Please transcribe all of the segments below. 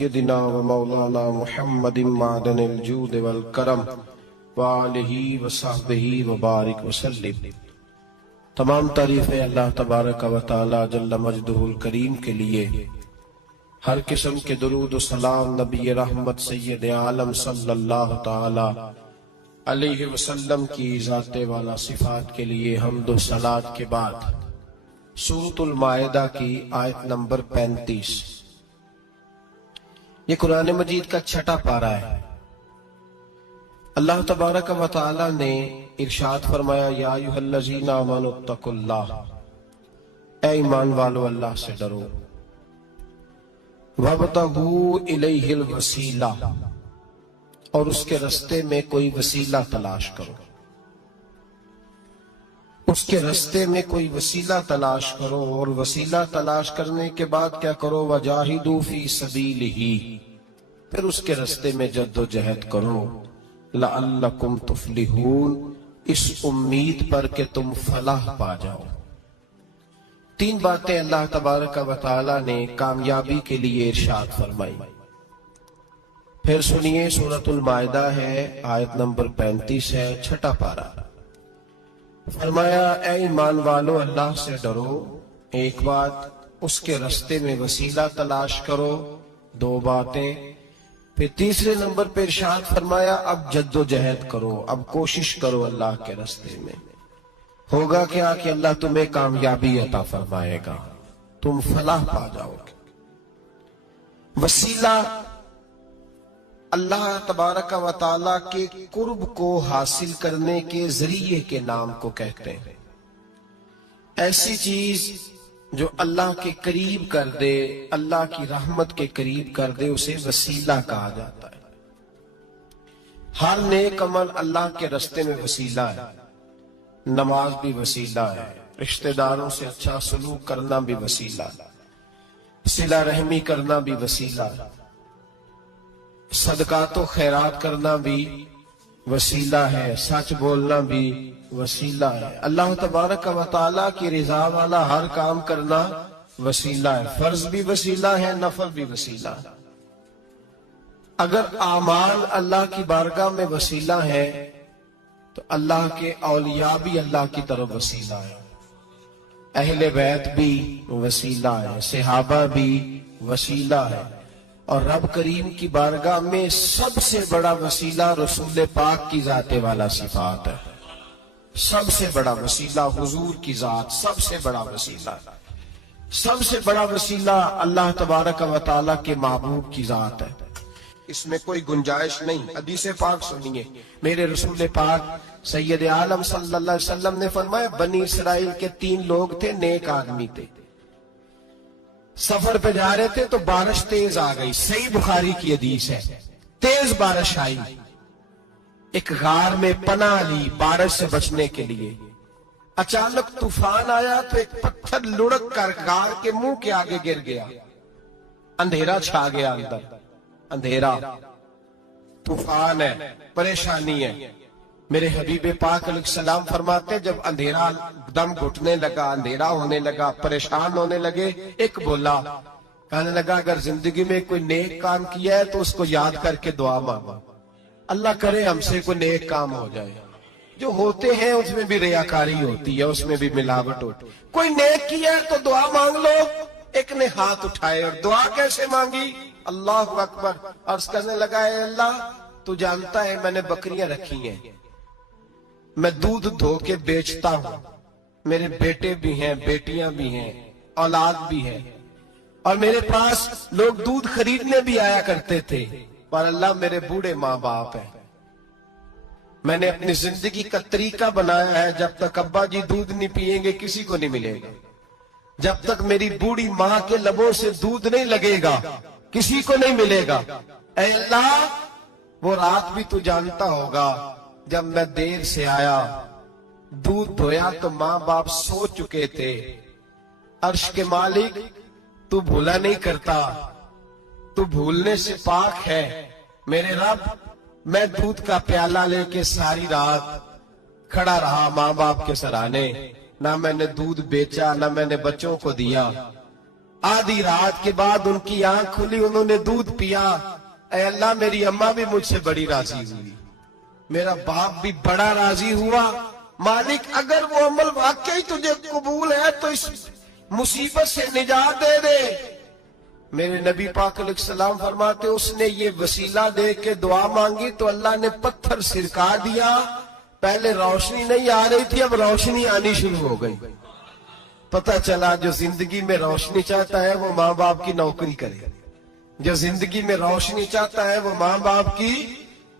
سیدنا و مولانا محمد معدن الجود والکرم وآلہ وصحبہ وبارک وسلم۔ تمام تعریفیں اللہ تبارک و تعالی جل مجدہ الکریم کے لیے، ہر قسم کے درود و سلام نبی رحمت سید عالم صلی اللہ تعالی علیہ وسلم کی ذات والا صفات کے لیے حمد و صلات کے بعد سورۃ المائدہ کی آیت نمبر 35، یہ قرآن مجید کا چھٹا پارہ ہے۔ اللہ تبارک و تعالی نے ارشاد فرمایا، یا ایھا الذین آمنوا اتقوا اللہ، اے ایمان والو اللہ سے ڈرو، وابتغوا الیہ الوسیلہ، اور اس کے رستے میں کوئی وسیلہ تلاش کرو، اس کے رستے میں کوئی وسیلہ تلاش کرو، اور وسیلہ تلاش کرنے کے بعد کیا کرو، وجاہدوا فی سبیلہ، پھر اس کے رستے میں جد و جہد کرو، لعلکم تفلحون، اس امید پر کہ تم فلاح پا جاؤ۔ تین باتیں اللہ تبارک و تعالی نے کامیابی کے لیے ارشاد فرمائی۔ پھر سنیے، سورۃ المائدہ ہے، آیت نمبر 35 ہے، چھٹا پارہ۔ فرمایا، اے ایمان والو اللہ سے ڈرو، ایک بات اس کے رستے میں وسیلہ تلاش کرو، دو باتیں، پھر تیسرے نمبر پہ ارشاد فرمایا اب جد و جہد کرو، اب کوشش کرو اللہ کے رستے میں۔ ہوگا کیا کہ اللہ تمہیں کامیابی عطا فرمائے گا، تم فلاح پا جاؤ گے۔ وسیلہ اللہ تبارک و تعالی کے قرب کو حاصل کرنے کے ذریعے کے نام کو کہتے ہیں۔ ایسی چیز جو اللہ کے قریب کر دے، اللہ کی رحمت کے قریب کر دے، اسے وسیلہ کہا جاتا ہے۔ ہر نیک عمل اللہ کے رستے میں وسیلہ ہے۔ نماز بھی وسیلہ ہے، رشتہ داروں سے اچھا سلوک کرنا بھی وسیلہ ہے، صلہ رحمی کرنا بھی وسیلہ ہے، صدقات و خیرات کرنا بھی وسیلہ ہے، سچ بولنا بھی وسیلہ ہے، اللہ تبارک و تعالیٰ کی رضا والا ہر کام کرنا وسیلہ ہے، فرض بھی وسیلہ ہے، نفل بھی وسیلہ ہے۔ اگر اعمال اللہ کی بارگاہ میں وسیلہ ہے تو اللہ کے اولیاء بھی اللہ کی طرف وسیلہ ہے، اہل بیت بھی وسیلہ ہے، صحابہ بھی وسیلہ ہے، اور رب کریم کی بارگاہ میں سب سے بڑا وسیلہ رسول پاک کی ذات والا صفات ہے۔ سب سے بڑا وسیلہ حضور کی ذات، سب سے بڑا وسیلہ، سب سے بڑا وسیلہ اللہ تبارک و تعالیٰ کے محبوب کی ذات ہے، اس میں کوئی گنجائش نہیں۔ حدیث پاک سنیے، میرے رسول پاک سید عالم صلی اللہ علیہ وسلم نے فرمایا، بنی اسرائیل کے 3 لوگ تھے، نیک آدمی تھے، سفر پہ جا رہے تھے تو بارش تیز آ گئی، صحیح بخاری کی حدیث ہے، تیز بارش آئی، ایک غار میں پناہ لی بارش سے بچنے کے لیے۔ اچانک طوفان آیا تو ایک پتھر لڑک کر غار کے منہ کے آگے گر گیا، اندھیرا چھا گیا، اندر اندھیرا، طوفان ہے، پریشانی ہے۔ میرے حبیب پاک علیہ السلام فرماتے، جب اندھیرا دم گھٹنے لگا، اندھیرا ہونے لگا، پریشان ہونے لگے، ایک بولا، کہنے لگا اگر زندگی میں کوئی نیک کام کیا ہے تو اس کو یاد کر کے دعا مانگو، اللہ کرے ہم سے کوئی نیک کام ہو جائے۔ جو ہوتے ہیں اس میں بھی ریاکاری ہوتی ہے، اس میں بھی ملاوٹ ہوتی ہے، کوئی نیک کیا ہے تو دعا مانگ لو۔ ایک نے ہاتھ اٹھائے، اور دعا کیسے مانگی؟ اللہ اکبر، عرض کرنے لگا، اے اللہ تو جانتا ہے میں نے بکریاں رکھی ہیں، میں دودھ دھو کے بیچتا ہوں، میرے بیٹے بھی ہیں، بیٹیاں بھی ہیں، اولاد بھی ہے، اور میرے پاس لوگ دودھ خریدنے بھی آیا کرتے تھے، پر اللہ میرے بوڑھے ماں باپ ہیں، میں نے اپنی زندگی کا طریقہ بنایا ہے، جب تک ابا جی دودھ نہیں پیئیں گے کسی کو نہیں ملے گا، جب تک میری بوڑھی ماں کے لبوں سے دودھ نہیں لگے گا کسی کو نہیں ملے گا۔ اے اللہ وہ رات بھی تو جانتا ہوگا جب میں دیر سے آیا، دودھ دھویا تو ماں باپ سو چکے تھے، عرش کے مالک تو بھولا نہیں کرتا، تو بھولنے سے پاک ہے، میرے رب میں دودھ کا پیالہ لے کے ساری رات کھڑا رہا ماں باپ کے سرانے، نہ میں نے دودھ بیچا، نہ میں نے بچوں کو دیا، آدھی رات کے بعد ان کی آنکھ کھلی, انہوں نے دودھ پیا. اے اللہ میری اماں بھی مجھ سے بڑی راضی ہوئی, میرا باپ بھی بڑا راضی ہوا. مالک اگر وہ عمل واقعی تجھے قبول ہے تو اس مصیبت سے نجات دے دے. میرے نبی پاک علیہ السلام فرماتے اس نے یہ وسیلہ دے کے دعا مانگی تو اللہ نے پتھر سرکا دیا. پہلے روشنی نہیں آ رہی تھی, اب روشنی آنی شروع ہو گئی. پتہ چلا جو زندگی میں روشنی چاہتا ہے وہ ماں باپ کی نوکری کرے, جو زندگی میں روشنی چاہتا ہے وہ ماں باپ کی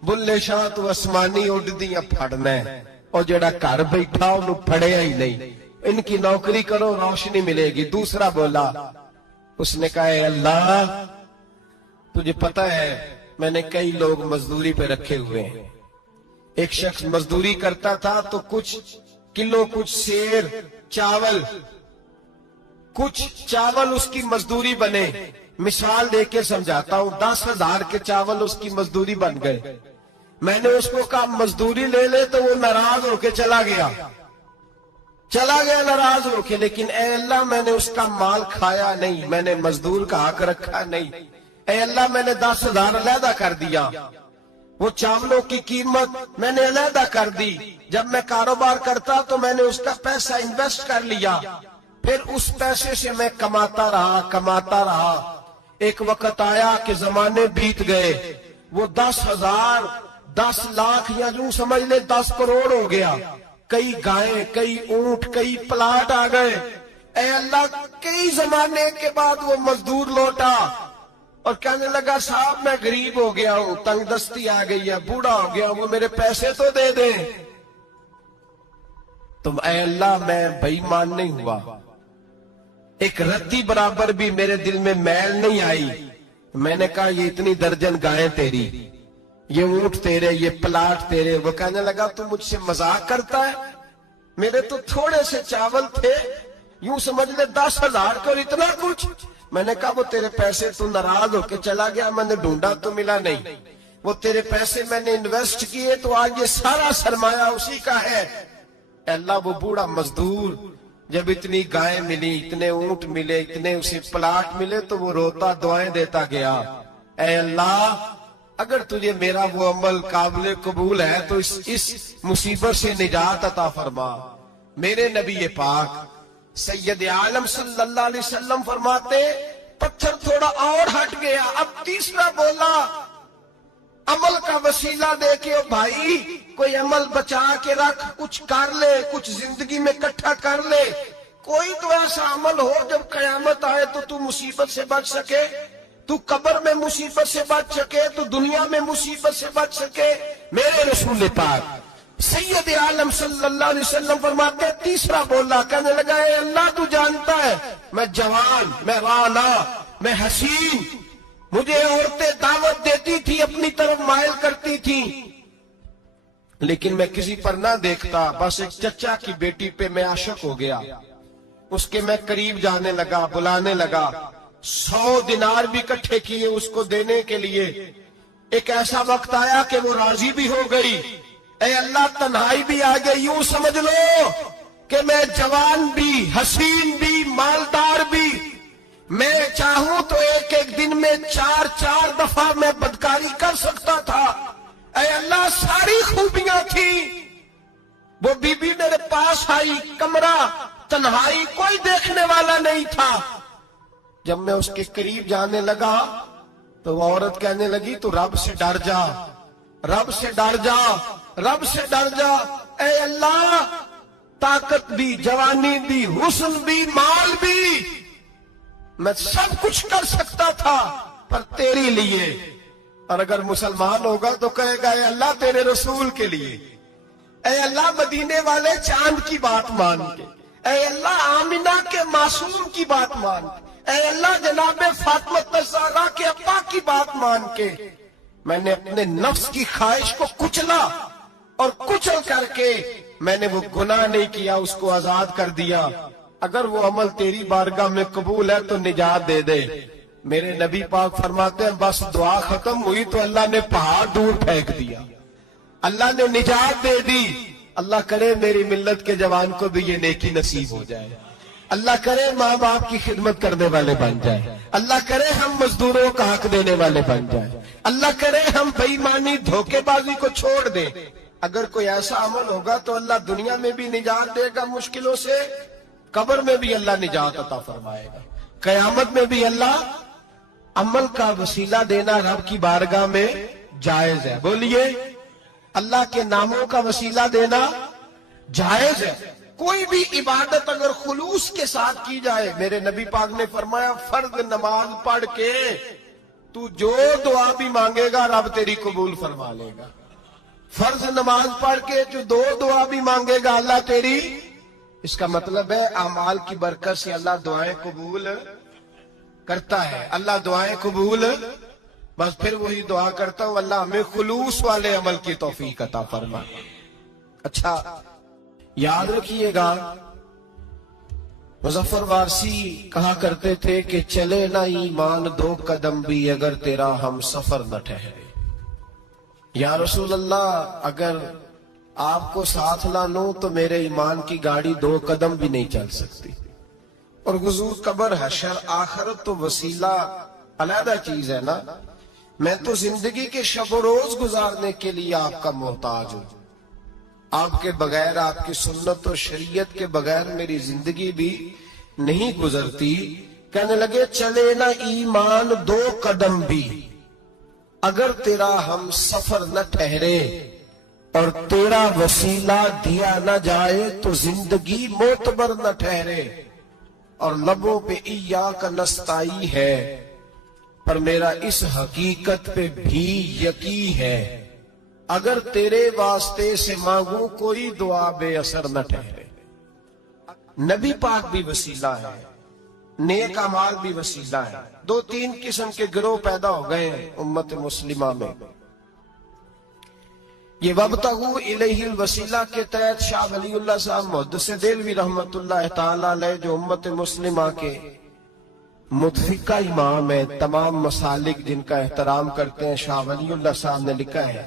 بلے شاہ تو آسمانی اڈدیاں پھڑنا ہے, اور جڑا گھر بیٹھا انہوں پھڑیا ہی نہیں. ان کی نوکری کرو روشنی ملے گی. دوسرا بولا, اس نے کہا اے اللہ تجھے پتہ ہے میں نے کئی لوگ مزدوری پہ رکھے ہوئے ہیں. ایک شخص مزدوری کرتا تھا تو کچھ کلو کچھ سیر کچھ چاول اس کی مزدوری بنے. مثال دے کے سمجھاتا ہوں, 10,000 کے چاول اس کی مزدوری بن گئے. میں نے اس کو کہا مزدوری لے لے تو وہ ناراض ہو کے چلا گیا ناراض ہو کے. لیکن اے اللہ میں نے اس کا مال کھایا نہیں, میں نے مزدور کا حق رکھا نہیں. اے اللہ میں نے 10,000 علیحدہ کر دیا, وہ چاولوں کی قیمت میں نے علیحدہ کر دی. جب میں کاروبار کرتا تو میں نے اس کا پیسہ انویسٹ کر لیا, پھر اس پیسے سے میں کماتا رہا. ایک وقت آیا کہ زمانے بیت گئے, وہ 10,000 10 لاکھ یا یوں سمجھ لے 10 کروڑ ہو گیا. کئی گائیں, کئی اونٹ, کئی پلاٹ آ گئے. اے اللہ کئی زمانے کے بعد وہ مزدور لوٹا اور کہنے لگا صاحب میں غریب ہو گیا ہوں, تنگ دستی آ گئی ہے, بوڑھا ہو گیا ہوں, وہ میرے پیسے تو دے دیں. تم اے اللہ میں بے ایمان نہیں ہوا, ایک رتی برابر بھی میرے دل میں میل نہیں آئی. میں نے کہا یہ اتنی درجن گائیں تیری, یہ اونٹ تیرے, یہ پلاٹ تیرے. وہ کہنے لگا تو مجھ سے مذاق کرتا ہے, میرے تو تھوڑے سے چاول تھے, یوں سمجھ لے 10,000 کا اور اتنا کچھ. میں نے کہا وہ تیرے پیسے تو ناراض ہو کے چلا گیا, میں نے ڈھونڈا تو ملا نہیں. وہ تیرے پیسے میں نے انویسٹ کیے تو آج یہ سارا سرمایہ اسی کا ہے. اے اللہ وہ بوڑھا مزدور جب اتنی گائیں ملی, اتنے اونٹ ملے, اتنے اسے پلاٹ ملے تو وہ روتا دعائیں دیتا گیا. اے اللہ اگر تجھے میرا وہ عمل قابل قبول ہے تو اس مصیبت سے نجات عطا فرما. میرے نبی پاک سید عالم صلی اللہ علیہ وسلم فرماتے پتھر تھوڑا اور ہٹ گیا. اب تیسرا بولا عمل کا وسیلہ دے کے بھائی کوئی عمل بچا کے رکھ, کچھ کر لے, کچھ زندگی میں اکٹھا کر لے. کوئی تو ایسا عمل ہو جب قیامت آئے تو مصیبت سے بچ سکے, تو قبر میں مصیبت سے بچ سکے, تو دنیا میں مصیبت سے بچ سکے. میرے رسول پاک سید عالم صلی اللہ علیہ وسلم فرماتے تیسرا بولا, کہنے لگا اے اللہ تو جانتا ہے میں جوان, میں والا, میں حسین, مجھے عورتیں دعوت دیتی تھی, اپنی طرف مائل کرتی تھی, لیکن میں کسی پر نہ دیکھتا. بس ایک چچا کی بیٹی پہ میں عاشق ہو گیا, اس کے میں قریب جانے لگا, بلانے لگا. 100 دینار بھی اکٹھے کیے اس کو دینے کے لیے. ایک ایسا وقت آیا کہ وہ راضی بھی ہو گئی. اے اللہ تنہائی بھی آ گئی. یوں سمجھ لو کہ میں جوان بھی, حسین بھی, مالدار بھی, میں چاہوں تو ایک دن میں 4 دفعہ میں بدکاری کر سکتا تھا. اے اللہ ساری خوبیاں تھی. وہ بی بی میرے پاس آئی, کمرہ, تنہائی, کوئی دیکھنے والا نہیں تھا. جب میں اس کے قریب جانے لگا تو وہ عورت کہنے لگی تو رب سے ڈر جا, رب سے ڈر جا, رب سے ڈر جا. اے اللہ طاقت بھی, جوانی بھی, حسن بھی, مال بھی, میں سب کچھ کر سکتا تھا پر تیری لیے. اور اگر مسلمان ہوگا تو کہے گا اے اللہ تیرے رسول کے لیے. اے اللہ مدینے والے چاند کی بات مان کے, اے اللہ آمنہ کے معصوم کی بات مان کے, اے اللہ جناب فاطمہ الزہرا کے ابا کی بات مان کے میں نے اپنے نفس کی خواہش کو کچلا, اور کچل کر کے میں نے وہ گناہ نہیں کیا, اس کو آزاد کر دیا. اگر وہ عمل تیری بارگاہ میں قبول ہے تو نجات دے دے. میرے نبی پاک فرماتے ہیں بس دعا ختم ہوئی تو اللہ نے پہاڑ دور پھینک دیا, اللہ نے نجات دے دی. اللہ کرے میری ملت کے جوان کو بھی یہ نیکی نصیب ہو جائے. اللہ کرے ماں باپ کی خدمت کرنے والے بن جائیں، اللہ کرے ہم مزدوروں کا حق دینے والے بن جائیں، اللہ کرے ہم بے ایمانی دھوکے بازی کو چھوڑ دیں۔ اگر کوئی ایسا عمل ہوگا تو اللہ دنیا میں بھی نجات دے گا مشکلوں سے، قبر میں بھی اللہ نجات عطا فرمائے گا، قیامت میں بھی اللہ۔ عمل کا وسیلہ دینا رب کی بارگاہ میں جائز ہے، بولیے اللہ کے ناموں کا وسیلہ دینا جائز ہے۔ کوئی بھی عبادت اگر خلوص کے ساتھ کی جائے، میرے نبی پاک نے فرمایا فرض نماز پڑھ کے تو جو دعا بھی مانگے گا رب تیری قبول فرما لے گا۔ فرض نماز پڑھ کے جو دو دعا بھی مانگے گا اللہ تیری، اس کا مطلب ہے اعمال کی برکت سے اللہ دعائیں قبول کرتا ہے، اللہ دعائیں قبول، بس پھر وہی دعا کرتا ہوں اللہ ہمیں خلوص والے عمل کی توفیق عطا فرما۔ اچھا یاد رکھیے گا، مظفر وارسی کہا کرتے تھے کہ چلے نہ ایمان دو قدم بھی اگر تیرا ہم سفر نہ ٹھہرے۔ یا رسول اللہ اگر آپ کو ساتھ نہ لوں تو میرے ایمان کی گاڑی دو قدم بھی نہیں چل سکتی۔ اور حضور قبر حشر آخرت تو وسیلہ علیحدہ چیز ہے نا، میں تو زندگی کے شب و روز گزارنے کے لیے آپ کا محتاج ہوں، آپ کے بغیر، آپ کی سنت و شریعت کے بغیر میری زندگی بھی نہیں گزرتی۔ کہنے لگے چلے نہ ایمان دو قدم بھی اگر تیرا ہم سفر نہ ٹھہرے اور تیرا وسیلہ دیا نہ جائے تو زندگی معتبر نہ ٹھہرے۔ اور لبوں پہ ایاک نستعین ہے پر میرا اس حقیقت پہ بھی یقین ہے، اگر تیرے واسطے سے مانگوں کوئی دعا بے اثر نہ ٹھہرے۔ نبی پاک بھی وسیلہ ہے، نیک اعمال بھی وسیلہ ہے۔ دو تین قسم کے گروہ پیدا ہو گئے ہیں امت مسلمہ میں۔ یہ وابتغوا الیہ الوسیلہ کے تحت شاہ ولی اللہ صاحب محدث دہلوی رحمت اللہ تعالی علیہ جو امت مسلمہ کے متفقہ امام ہے، تمام مسالک جن کا احترام کرتے ہیں، شاہ ولی اللہ صاحب نے لکھا ہے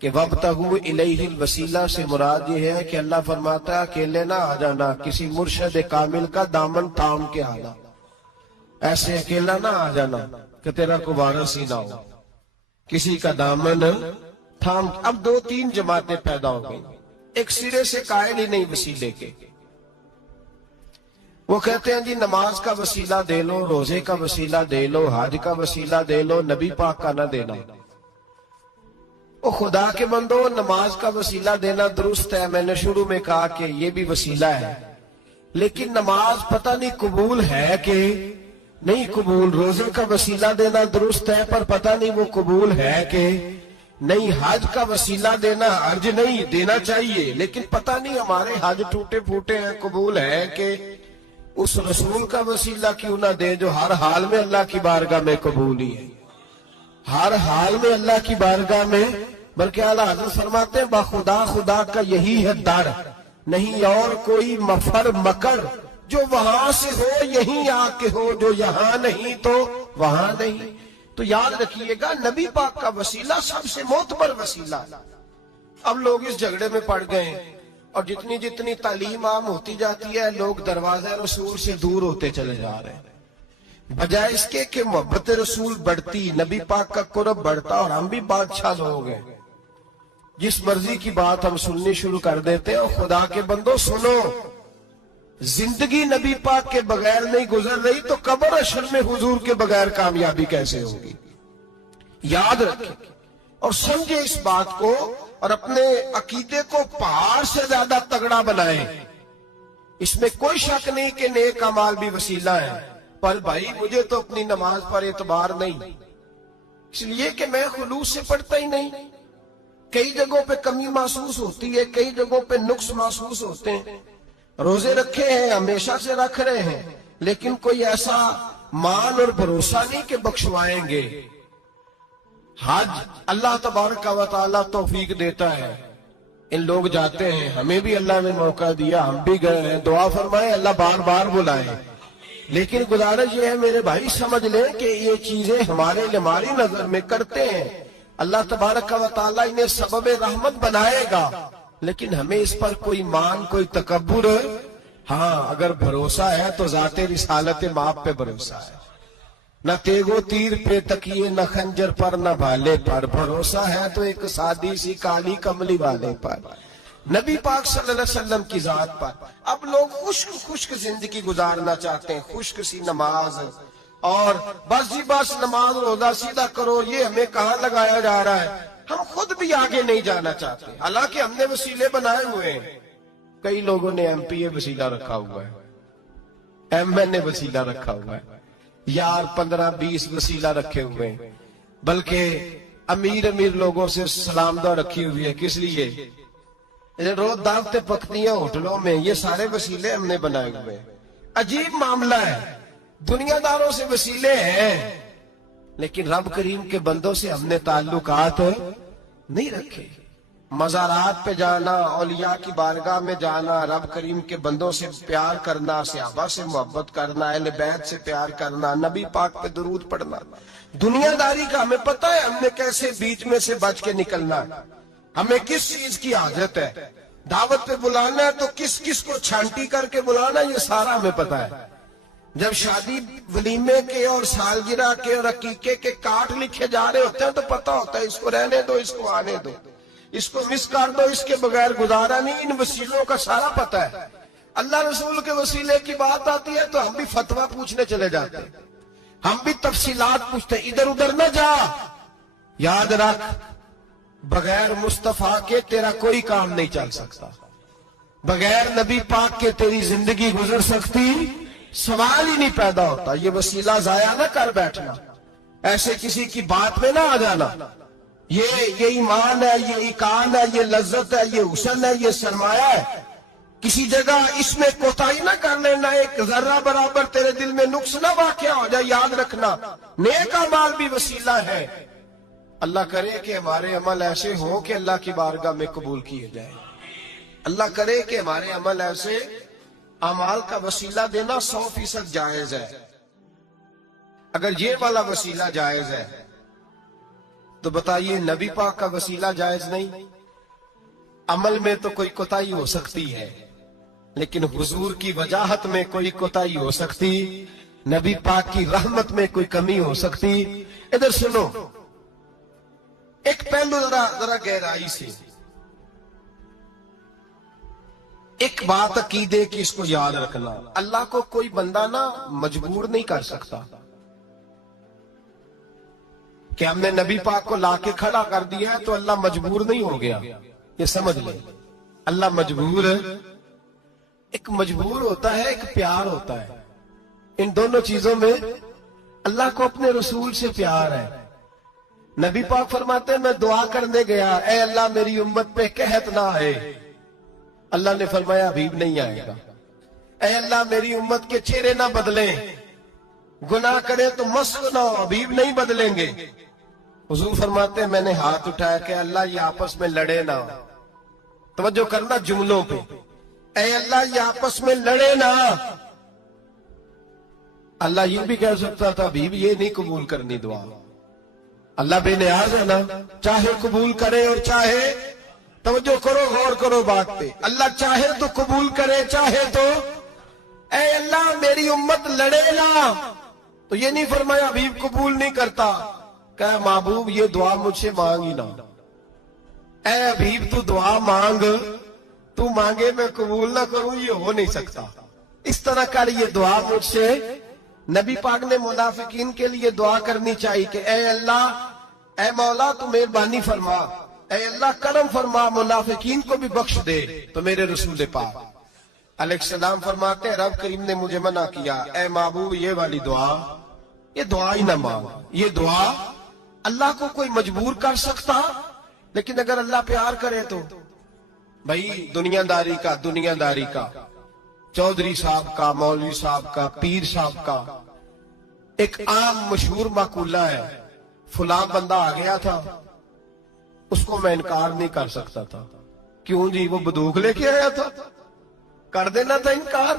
کہ وابتغوا الیہ الوسیلہ سے مراد یہ ہے کہ اللہ فرماتا ہے اکیلے نہ آ جانا، کسی مرشد کامل کا دامن تھام کے آنا، ایسے اکیلا نہ آ جانا کہ تیرا کو وارث ہی نہ ہو، کسی کا دامن تھام۔ اب دو تین جماعتیں پیدا ہو گئی، ایک سرے سے قائل ہی نہیں وسیلے کے، وہ کہتے ہیں جی نماز کا وسیلہ دے لو، روزے کا وسیلہ دے لو، حج کا وسیلہ دے لو، نبی پاک کا نہ دینا۔ وہ خدا کے بندو نماز کا وسیلہ دینا درست ہے، میں نے شروع میں کہا کہ یہ بھی وسیلہ ہے، لیکن نماز پتہ نہیں قبول ہے کہ نہیں قبول۔ روزے کا وسیلہ دینا درست ہے پر پتہ نہیں وہ قبول ہے کہ نہیں۔ حج کا وسیلہ دینا حج نہیں دینا چاہیے، لیکن پتہ نہیں ہمارے حج ٹوٹے پھوٹے ہیں، قبول ہے کہ اس رسول کا وسیلہ کیوں نہ دے جو ہر حال میں اللہ کی بارگاہ میں قبول ہی ہے، ہر حال میں اللہ کی بارگاہ میں۔ بلکہ اعلیٰ حضرت فرماتے ہیں بخدا خدا کا یہی ہے در، نہیں اور کوئی مفر مکر، جو وہاں سے ہو یہیں آ کے ہو، جو یہاں نہیں تو وہاں نہیں۔ تو یاد رکھیے گا نبی پاک کا وسیلہ سب سے معتبر وسیلہ۔ اب لوگ اس جھگڑے میں پڑ گئے ہیں اور جتنی جتنی تعلیم عام ہوتی جاتی ہے لوگ دروازہ رسول سے دور ہوتے چلے جا رہے ہیں، بجائے اس کے کہ محبت رسول بڑھتی، نبی پاک کا قرب بڑھتا اور ہم بھی بادشاہ لوگ ہیں، جس مرضی کی بات ہم سننی شروع کر دیتے ہیں۔ اور خدا کے بندو سنو، زندگی نبی پاک کے بغیر نہیں گزر رہی تو قبر حشر میں حضور کے بغیر کامیابی کیسے ہوگی؟ یاد رکھیں اور سمجھے اس بات کو، اور اپنے عقیدے کو پہاڑ سے زیادہ تگڑا بنائیں۔ اس میں کوئی شک نہیں کہ نیک اعمال بھی وسیلہ ہے، پر بھائی مجھے تو اپنی نماز پر اعتبار نہیں، اس لیے کہ میں خلوص سے پڑھتا ہی نہیں۔ کئی جگہوں پہ کمی محسوس ہوتی ہے، کئی جگہوں پہ نقص محسوس ہوتے ہیں۔ روزے رکھے ہیں، ہمیشہ سے رکھ رہے ہیں، لیکن کوئی ایسا مان اور بھروسہ نہیں کہ بخشوائیں گے۔ حج اللہ تبارک و تعالیٰ توفیق دیتا ہے، ان لوگ جاتے ہیں، ہمیں بھی اللہ نے موقع دیا، ہم بھی گئے ہیں، دعا فرمائے اللہ بار بار بلائے۔ لیکن گزارش یہ ہے میرے بھائی سمجھ لیں کہ یہ چیزیں ہماری نظر میں کرتے ہیں، اللہ تبارک و تعالیٰ انہیں سبب رحمت بنائے گا، لیکن ہمیں اس پر کوئی مان، کوئی تکبر ہاں اگر بھروسہ ہے تو ذات رسالت مآب پہ بھروسہ ہے، نہ تیگو تیر پہ تکیے، نہ خنجر پر، نہ بھالے پر، بھروسہ ہے تو ایک سادی سی کالی کملی والے پر، نبی پاک صلی اللہ علیہ وسلم کی ذات پر۔ اب لوگ خشک زندگی گزارنا چاہتے ہیں، خشک سی نماز، اور بس جی بس نماز روزہ سیدھا کرو، یہ ہمیں کہاں لگایا جا رہا ہے۔ ہم خود بھی آگے نہیں جانا چاہتے، حالانکہ ہم نے وسیلے بنائے ہوئے ہیں۔ کئی لوگوں نے ایم پی اے وسیلہ رکھا ہوا ہے، ایم این اے وسیلہ رکھا ہوا ہے، یار 15-20 وسیلہ رکھے ہوئے ہیں، بلکہ امیر لوگوں سے سلام دعا رکھی ہوئی ہے۔ کس لیے؟ روز دعوتیں پکتی ہیں ہوٹلوں میں، یہ سارے وسیلے ہم نے بنائے ہوئے ہیں۔ عجیب معاملہ ہے، دنیا داروں سے وسیلے ہیں لیکن رب کریم کے بندوں سے ہم نے تعلقات نہیں رکھے۔ مزارات پہ جانا، اولیاء کی بارگاہ میں جانا، رب کریم کے بندوں سے پیار کرنا، صحابہ سے محبت کرنا، اہل بیت سے پیار کرنا، نبی پاک پہ درود پڑھنا، دنیا داری کا ہمیں پتہ ہے ہم نے کیسے بیچ میں سے بچ کے نکلنا، ہمیں کس چیز کی عادت ہے، دعوت پہ بلانا ہے تو کس کس کو چھانٹی کر کے بلانا، یہ سارا ہمیں پتہ ہے۔ جب شادی ولیمے کے اور سالگرہ کے اور عقیقے کے کارڈ لکھے جا رہے ہوتے ہیں تو پتہ ہوتا ہے اس کو رہنے دو، اس کو آنے دو، اس کو مس کر دو، اس کے بغیر گزارا نہیں۔ ان وسیلوں کا سارا پتہ ہے۔ اللہ رسول کے وسیلے کی بات آتی ہے تو ہم بھی فتویٰ پوچھنے چلے جاتے ہیں، ہم بھی تفصیلات پوچھتے ہیں، ادھر ادھر نہ جا۔ یاد رکھ، بغیر مصطفیٰ کے تیرا کوئی کام نہیں چل سکتا، بغیر نبی پاک کے تیری زندگی گزر سکتی سوال ہی نہیں پیدا ہوتا۔ یہ وسیلہ ضائع نہ کر بیٹھنا، ایسے کسی کی بات میں نہ آ جانا۔ یہ ایمان ہے، یہ ایقان ہے، یہ لذت ہے، یہ حسن ہے، یہ سرمایہ ہے، کسی جگہ اس میں کوتاہی نہ کر لینا، ایک ذرہ برابر تیرے دل میں نقص نہ واقع ہو جائے۔ یاد رکھنا، نیک اعمال بھی وسیلہ ہے۔ اللہ کرے کہ ہمارے عمل ایسے ہوں کہ اللہ کی بارگاہ میں قبول کیے جائیں۔ اللہ کرے کہ ہمارے عمل ایسے، اعمال کا وسیلہ دینا 100% جائز ہے۔ اگر یہ والا وسیلہ جائز ہے تو بتائیے نبی پاک کا وسیلہ جائز نہیں؟ عمل میں تو کوئی کوتاہی ہو سکتی ہے لیکن حضور کی وجاہت میں کوئی کوتاہی ہو سکتی، نبی پاک کی رحمت میں کوئی کمی ہو سکتی۔ ادھر سنو، ایک پہلو ذرا گہرائی سے، ایک بات عقیدے کی اس کو یاد رکھنا، اللہ کو کوئی بندہ نہ مجبور نہیں کر سکتا کہ ہم نے نبی پاک کو لا کے کھڑا کر دیا ہے تو اللہ مجبور نہیں ہو گیا۔ یہ سمجھ لیں، اللہ مجبور ہے، ایک مجبور ہوتا ہے، ایک پیار ہوتا ہے۔ ان دونوں چیزوں میں اللہ کو اپنے رسول سے پیار ہے۔ نبی پاک فرماتے ہیں میں دعا کرنے گیا، اے اللہ میری امت پہ قحط نہ آئے، اللہ نے فرمایا حبیب نہیں آئے گا۔ اے اللہ میری امت کے چہرے نہ بدلیں، گناہ کرے تو مسخ نہ ہو، حبیب نہیں بدلیں گے۔ حضور فرماتے ہیں میں نے ہاتھ اٹھایا کہ اللہ یہ آپس میں لڑے نہ، توجہ کرنا جملوں پہ، اے اللہ یہ آپس میں لڑے نہ۔ اللہ یہ بھی کہہ سکتا تھا حبیب یہ نہیں قبول کرنی دعا، اللہ بے نیاز ہے نا، چاہے قبول کرے اور چاہے، توجہ کرو غور کرو بات پہ، اللہ چاہے تو قبول کرے چاہے تو، اے اللہ میری امت لڑے نا، تو یہ نہیں فرمایا حبیب قبول نہیں کرتا، کہ محبوب یہ دعا مجھ سے مانگ ہی نہ، اے حبیب تو دعا مانگ، تو مانگے میں قبول نہ کروں، یہ ہو نہیں سکتا، اس طرح کر یہ دعا مجھ سے۔ نبی پاک نے منافقین کے لیے دعا کرنی چاہیے کہ اے اللہ، اے مولا تو مہربانی فرما، اے اللہ کرم فرما، منافقین کو بھی بخش دے۔ تو میرے رسول پاک علیہ السلام فرماتے ہیں رب کریم نے مجھے منع کیا، اے محبوب یہ والی دعا، یہ دعا ہی نہ مانگ، یہ دعا اللہ کو کوئی مجبور کر سکتا، لیکن اگر اللہ پیار کرے تو بھائی دنیا داری کا چودھری صاحب کا، مولوی صاحب کا، پیر صاحب کا ایک عام مشہور مقولہ ہے، فلاں بندہ آ گیا تھا اس کو میں انکار نہیں کر سکتا تھا، کیوں جی وہ بندوق لے کے آیا تھا، کر دینا تھا انکار۔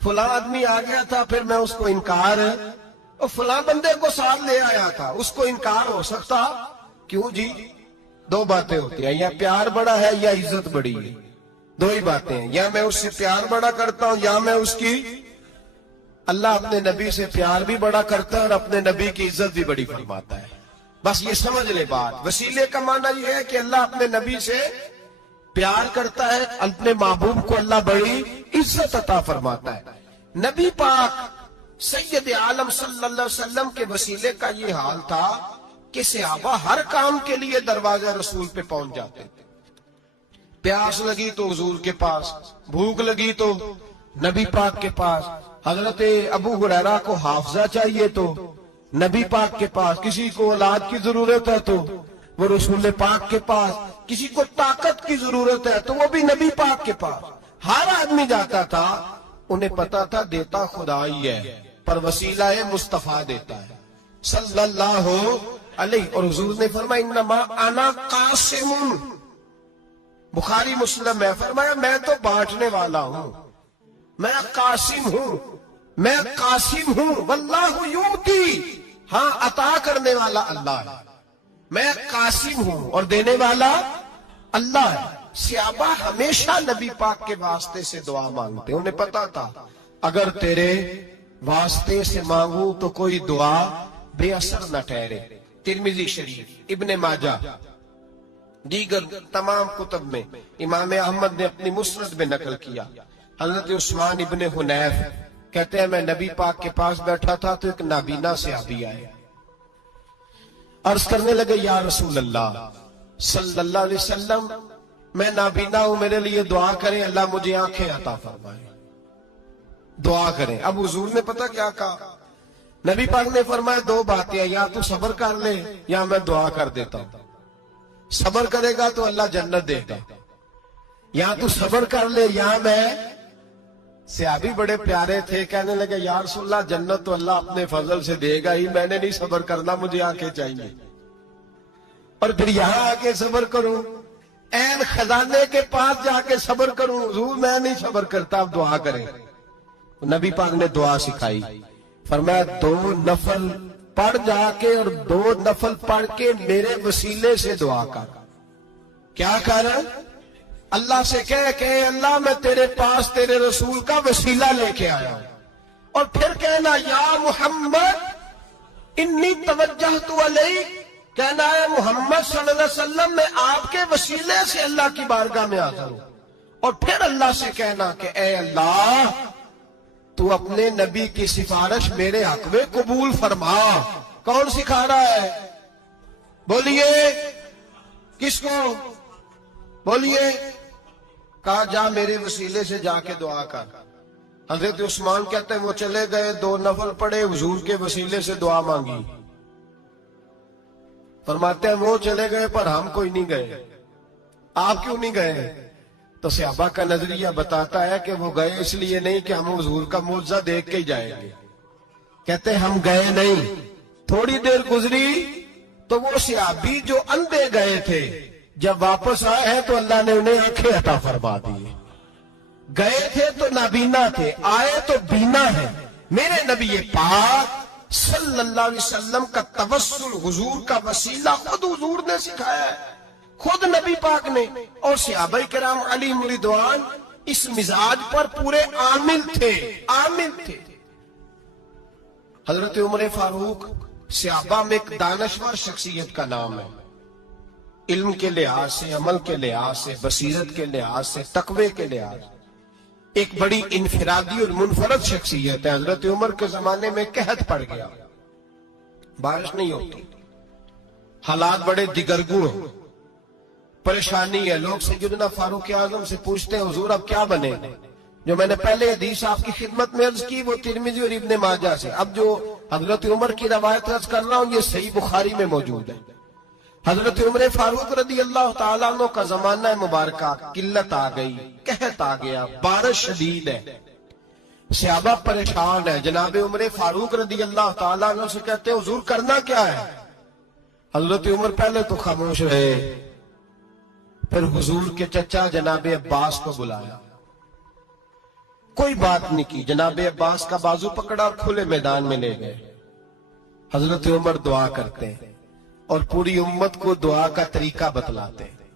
فلاں آدمی آ گیا تھا پھر میں اس کو انکار، اور فلاں بندے کو ساتھ لے آیا تھا اس کو انکار ہو سکتا، کیوں جی؟ دو باتیں ہوتی ہیں، یا پیار بڑا ہے یا عزت بڑی ہے۔ دو ہی باتیں ہیں، یا میں اس سے پیار بڑا کرتا ہوں یا میں اس کی، اللہ اپنے نبی سے پیار بھی بڑا کرتا ہے اور اپنے نبی کی عزت بھی بڑی فرماتا ہے. بس یہ سمجھ لے بات. وسیلے کا معنی یہ ہے کہ اللہ اپنے نبی سے پیار کرتا ہے، اپنے محبوب کو اللہ بڑی عزت عطا فرماتا ہے. نبی پاک سید عالم صلی اللہ علیہ وسلم کے وسیلے کا یہ حال تھا کہ صحابہ ہر کام کے لیے دروازہ رسول پہ پہنچ جاتے تھے. پیاس لگی تو حضور کے پاس، بھوک لگی تو نبی پاک کے پاس، حضرت ابو ہریرہ کو حافظہ چاہیے تو نبی پاک کے پاس، کسی کو اولاد کی ضرورت ہے تو وہ رسول پاک کے پاس، کسی کو طاقت کی ضرورت ہے تو وہ بھی نبی پاک کے پاس. ہر آدمی جاتا تھا، انہیں پتا تھا دیتا خدا ہی ہے پر وسیلہ مصطفیٰ دیتا ہے صلی اللہ علیہ. اور حضور نے فرمایا انما انا قاسم، بخاری مسلم میں فرمایا میں تو بانٹنے والا ہوں، میں قاسم ہوں، میں قاسم ہوں. واللہ یعطی، ہاں عطا کرنے والا اللہ ہے، میں قاسم ہوں اور دینے والا اللہ ہے. صحابہ ہمیشہ نبی پاک کے واسطے سے دعا مانگتے، انہیں پتا تھا اگر تیرے واسطے سے مانگوں تو کوئی دعا بے اثر نہ ٹھہرے. ترمذی شریف، ابن ماجہ، دیگر تمام کتب میں امام احمد نے اپنی مسند میں نقل کیا. حضرت عثمان ابن حنیف کہتے ہیں میں نبی پاک کے پاس بیٹھا تھا تو ایک نابینا صحابی آئے، عرض کرنے لگے یا رسول اللہ صلی اللہ علیہ وسلم میں نابینا ہوں، میرے لیے دعا کریں اللہ مجھے آنکھیں عطا فرمائے، دعا کریں. اب حضور نے پتہ کیا کہا؟ نبی پاک نے فرمایا دو باتیں، یا تو صبر کر لے یا میں دعا کر دیتا ہوں. صبر کرے گا تو اللہ جنت دے گا، یا تو صبر کر لے یا میں. صحابی بڑے پیارے تھے، کہنے لگے یا رسول اللہ جنت تو اللہ اپنے فضل سے دے گا ہی، میں نے نہیں صبر کرنا، مجھے آنکھیں چاہیے. اور پھر یہاں آ کے صبر کروں، این خزانے کے پاس جا کے صبر کروں؟ حضور میں نہیں صبر کرتا، اب دعا کریں. نبی پاک نے دعا سکھائی، فرمایا 2 نفل پڑھ جا کے اور 2 نفل پڑھ کے میرے وسیلے سے دعا کر. کیا کر؟ اللہ سے کہہ کہ اللہ میں تیرے پاس تیرے رسول کا وسیلہ لے کے آیا ہوں. اور پھر کہنا یا محمد انی توجہت الیک، کہنا ہے محمد صلی اللہ علیہ وسلم میں آپ کے وسیلے سے اللہ کی بارگاہ میں حاضر ہوں. اور پھر اللہ سے کہنا کہ اے اللہ تو اپنے نبی کی سفارش میرے حق میں قبول فرما. کون سکھا رہا ہے؟ بولیے کس کو؟ بولیے. کہا جا میرے وسیلے سے جا کے دعا کر. حضرت عثمان کہتے ہیں وہ چلے گئے، 2 نفل پڑے، حضور کے وسیلے سے دعا مانگی. فرماتے ہیں وہ چلے گئے پر ہم کوئی نہیں گئے. آپ کیوں نہیں گئے؟ تو صحابہ کا نظریہ بتاتا ہے کہ وہ گئے اس لیے نہیں کہ ہم حضور کا معجزہ دیکھ کے ہی جائیں گے. کہتے ہیں ہم گئے نہیں. تھوڑی دیر گزری تو وہ صحابی جو اندھے گئے تھے جب واپس آئے ہیں تو اللہ نے انہیں آنکھیں عطا فرما دی. گئے تھے تو نابینا تھے، آئے تو بینا ہے. میرے نبی پاک صلی اللہ علیہ وسلم کا توسل، حضور کا وسیلہ خود حضور نے سکھایا ہے، خود نبی پاک نے. اور صحابہ کرام علیہم رضوان اس مزاج پر پورے عامل تھے، عامل تھے. حضرت عمر فاروق صحابہ میں ایک دانشور شخصیت کا نام ہے. علم کے لحاظ سے، عمل کے لحاظ سے، بصیرت کے لحاظ سے، تقوی کے لحاظ سے ایک بڑی انفرادی اور منفرد شخصیت ہے. حضرت عمر کے زمانے میں قحط پڑ گیا، بارش نہیں ہوتی، حالات بڑے دگرگوں، پریشانی ہے. لوگ سیدنا فاروق اعظم سے پوچھتے ہیں حضور اب کیا بنے؟ جو میں نے پہلے حدیث آپ کی خدمت میں عرض کی وہ ترمذی اور ابن ماجہ سے. اب جو حضرت عمر کی روایت عرض کر رہا ہوں یہ صحیح بخاری میں موجود ہے. حضرت عمر فاروق رضی اللہ تعالیٰ عنہ کا زمانہ مبارکہ، قلت آ گئی، قحط آ گیا، بارش شدید ہے، صحابہ پریشان ہے. جناب عمر فاروق رضی اللہ تعالیٰ عنہ سے کہتے ہیں حضور کرنا کیا ہے؟ حضرت عمر پہلے تو خاموش رہے، پھر حضور کے چچا جناب عباس کو بلایا، کوئی بات نہیں کی. جناب عباس کا بازو پکڑا اور کھلے میدان میں لے گئے. حضرت عمر دعا کرتے ہیں اور پوری امت کو دعا کا طریقہ بتلاتے ہیں.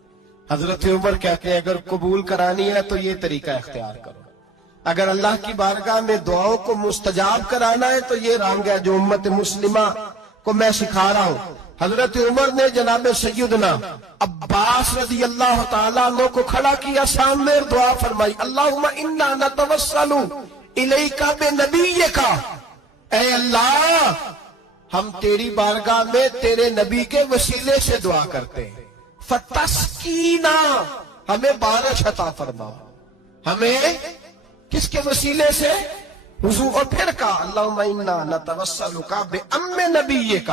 حضرت عمر کہتے ہیں اگر قبول کرانی ہے تو یہ طریقہ اختیار کرو، اگر اللہ کی بارگاہ میں دعاؤں کو مستجاب کرانا ہے تو یہ رنگ ہے جو امت مسلمہ کو میں سکھا رہا ہوں۔ حضرت عمر نے جناب سیدنا عباس رضی اللہ تعالیٰ عنہ کو کھڑا کیا سامنے، دعا فرمائی، اللہم انا نتوسل الیک بنبیک، اے اللہ ہم تیری بارگاہ میں تیرے نبی کے وسیلے سے دعا کرتے ہیں، فتسقینا، ہمیں بارش عطا فرما، ہمیں کس کے وسیلے سے؟ حضور، اور پھر کہا اللہم انا نتوسلک بام نبیک،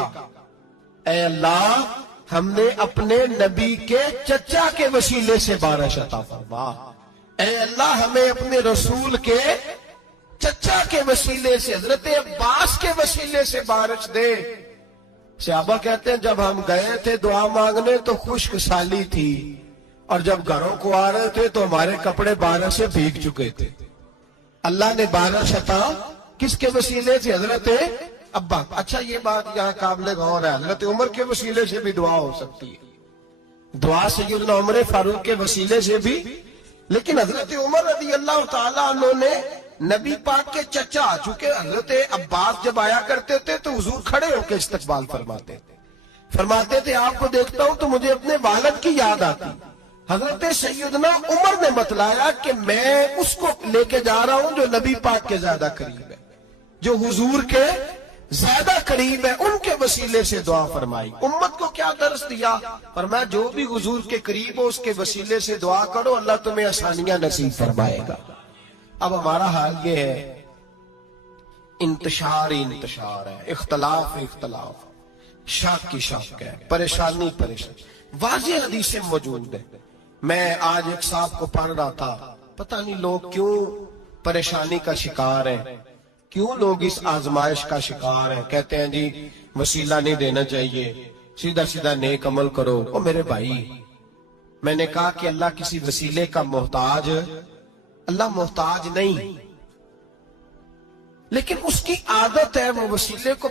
اے اللہ ہم نے اپنے نبی کے چچا کے وسیلے سے بارش عطا فرما، اے اللہ ہمیں اپنے رسول کے چچا کے وسیلے سے، حضرت عباس کے وسیلے سے بارش دے۔ صحابہ کہتے ہیں جب ہم گئے تھے دعا مانگنے تو خشک سالی تھی، اور جب گھروں کو آ رہے تھے تو ہمارے کپڑے بارش سے بھیگ چکے تھے۔ اللہ نے بارش عطا کس کے وسیلے سے؟ حضرت ابا۔ اچھا یہ بات یہاں قابل غور ہے، حضرت عمر کے وسیلے سے بھی دعا ہو سکتی ہے، دعا سیدنا عمر فاروق کے وسیلے سے بھی، لیکن حضرت عمر رضی اللہ تعالیٰ عنہ نے نبی پاک کے چچا، چونکہ حضرت عباس جب آیا کرتے تھے تو حضور کھڑے ہو کے استقبال فرماتے تھے آپ کو دیکھتا ہوں تو مجھے اپنے والد کی یاد آتی۔ حضرت سیدنا عمر نے بتلایا کہ میں اس کو لے کے جا رہا ہوں جو نبی پاک کے زیادہ قریب ہے، جو حضور کے زیادہ قریب ہے، ان کے وسیلے سے دعا فرمائی۔ امت کو کیا درس دیا؟ فرمایا جو بھی حضور کے قریب ہو اس کے وسیلے سے دعا کرو، اللہ تمہیں آسانیاں نصیب فرمائے گا۔ اب ہمارا حال یہ ہے، انتشار ہی انتشار ہے، اختلاف اختلاف، شک کی شک ہے، پریشانی پریشانی، واضح حدیثیں موجود ہیں۔ میں آج ایک صاحب کو پڑھ رہا تھا، پتہ نہیں لوگ کیوں پریشانی کا شکار ہیں، کیوں لوگ اس آزمائش کا شکار ہیں، کہتے ہیں جی وسیلہ نہیں دینا چاہیے، سیدھا سیدھا نیک عمل کرو۔ او میرے بھائی، میں نے کہا کہ اللہ کسی وسیلے کا محتاج، اللہ محتاج نہیں، لیکن اس کی عادت ہے وہ وسیلے کو